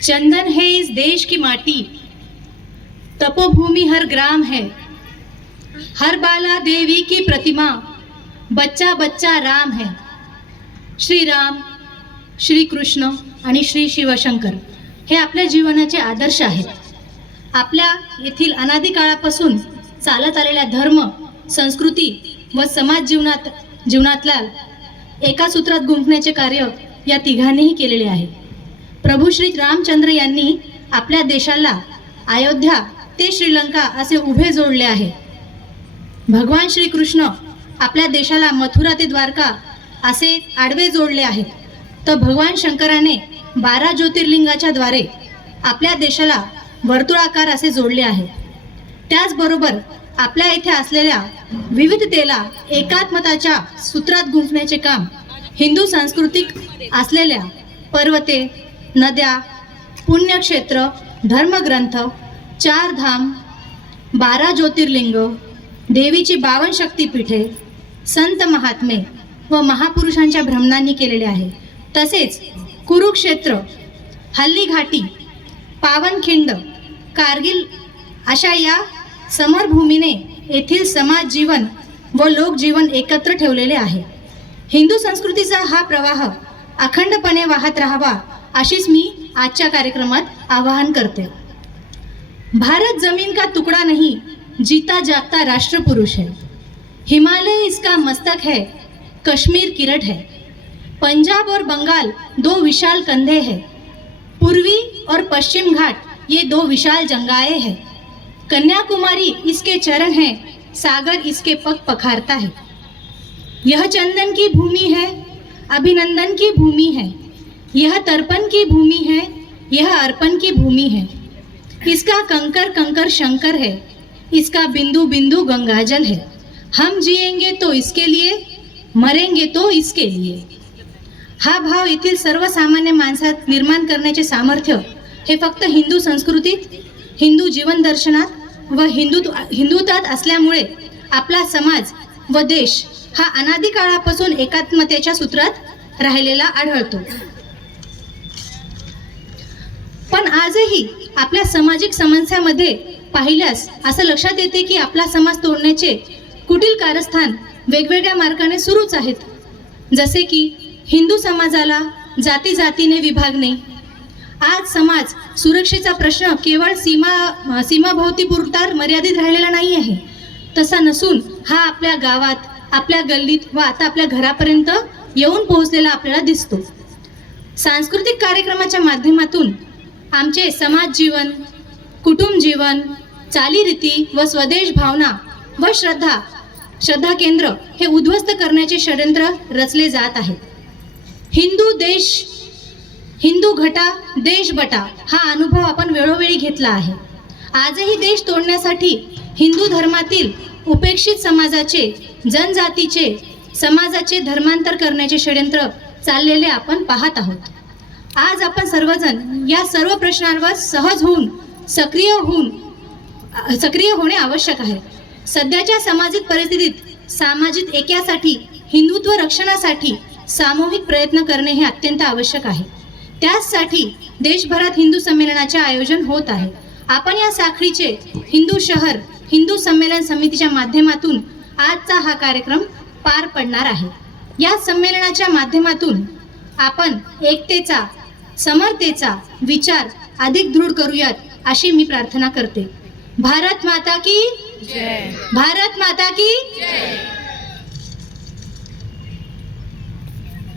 चंदन है इस देश की माटी, तपोभूमि हर ग्राम है, हर बाला देवी की प्रतिमा, बच्चा बच्चा राम है। श्री राम, श्री कृष्ण आणि श्री शिवशंकर हे आपल्या जीवनाचे आदर्श आहेत। आपल्या येथील अनादी काळापासून चालत आलेल्या धर्म, संस्कृती व समाज जीवनातल्या एका सूत्रात गुंफण्याचे कार्य या तिघांनीही केलेले आहे। प्रभू श्री रामचंद्र यांनी आपल्या देशाला अयोध्या ते श्रीलंका असे उभे जोडले आहे। भगवान श्री कृष्ण आपल्या देशाला मथुरा ते द्वारका असे आडवे जोडले आहेत, तर भगवान शंकराने 12 ज्योतिर्लिंगाच्या द्वारे आपल्या देशाला वर्तुळाकार असे जोडले आहे। त्याचबरोबर आपल्या इथे असलेल्या विविधतेला एकात्मताच्या सूत्रात गुंफण्याचे काम हिंदू सांस्कृतिक असलेल्या पर्वते, नद्या, पुण्यक्षेत्र, धर्मग्रंथ, 4 धाम, 12 ज्योतिर्लिंग, देवीची 52 शक्तिपीठे, संत महात्मे व महापुरुषांच्या भ्रमणांनी केलेले आहे। तसेच कुरुक्षेत्र, हल्ली घाटी, पावनखिंड, कारगिल अशा या समरभूमीने येथील समाज जीवन व लोकजीवन एकत्र ठेवलेले आहे। हिंदू संस्कृतीचा हा प्रवाह अखंडपणे वाहत राहावा अशीच मी आजच्या कार्यक्रमात आवाहन करते। भारत जमीन का टुकड़ा नहीं, जीता जागता राष्ट्र पुरुष है। हिमालय इसका मस्तक है, कश्मीर किरट है। पंजाब और बंगाल 2 विशाल कंधे हैं। पूर्वी और पश्चिम घाट ये 2 विशाल जंगाएं हैं। कन्याकुमारी इसके चरण हैं, सागर इसके पग पखारता है। यह चंदन की भूमि है, अभिनंदन की भूमि है। यह तर्पण की भूमि है, यह अर्पण की भूमि है। इसका कंकर कंकर शंकर है, इसका बिंदु बिंदु गंगाजल है। हम जिएंगे तो इसके लिए, मरेंगे तो इसके लिए। हा भाव येथील सर्वसामान्य माणसात निर्माण करण्याचे सामर्थ्य हे फक्त हिंदू संस्कृतीत, हिंदू जीवन दर्शनात व हिंदुत्वात असल्यामुळे आपला समाज व देश हा अनादी काळापासून एकात्मतेच्या सूत्रात राहिलेला आढळतो। पण आजही आपल्या सामाजिक समस्यांमध्ये पाहिल्यास असं लक्षात येते की आपला समाज तोडण्याचे कुटील कारस्थान वेगवेगळ्या मार्गाने सुरूच आहेत। जसे की हिंदू समाजाला जाती जातीने विभागणे। आज समाज सुरक्षेचा प्रश्न केवळ सीमाभोवती पुरता मर्यादित राहिलेला नाही आहे, तसा नसून हा आपल्या गावात, आपल्या गल्लीत व आता आपल्या घरापर्यंत येऊन पोहोचलेला आपल्याला दिसतो। सांस्कृतिक कार्यक्रमाच्या माध्यमातून आमचे समाज जीवन, कुटुंब जीवन, चालीरीती व स्वदेश भावना व श्रद्धा केंद्र हे उद्ध्वस्त करण्याचे षड्यंत्र रचले जात आहेत। हिंदू घटा देश बटा हा अनुभव आपण वेळोवेळी घेतला आहे। आजही देश तोडण्यासाठी हिंदू धर्मातील उपेक्षित समाजाचे, जनजातीचे समाजाचे धर्मांतर करण्याचे षड्यंत्र चाललेले आपण पाहत आहोत। आज आपण सर्वजण या सर्व प्रश्नांवर सहज होऊन सक्रिय होणे आवश्यक आहे। सध्याच्या सामाजिक परिस्थितीत सामाजिक ऐक्यासाठी, हिंदुत्व रक्षणासाठी सामूहिक प्रयत्न करणे हे अत्यंत आवश्यक आहे। त्यासाठी देशभरात हिंदू संमेलनाचे आयोजन होत आहे। आपण या साखळीचे हिंदू शहर हिंदू संमेलन समितीच्या माध्यमातून आजचा हा कार्यक्रम पार पडणार आहे। या संमेलनाच्या माध्यमातून आपण एकतेचा, समरतेचा विचार अधिक दृढ करूयात अशी मी प्रार्थना करते। भारत माता की जय। भारत माता की जय।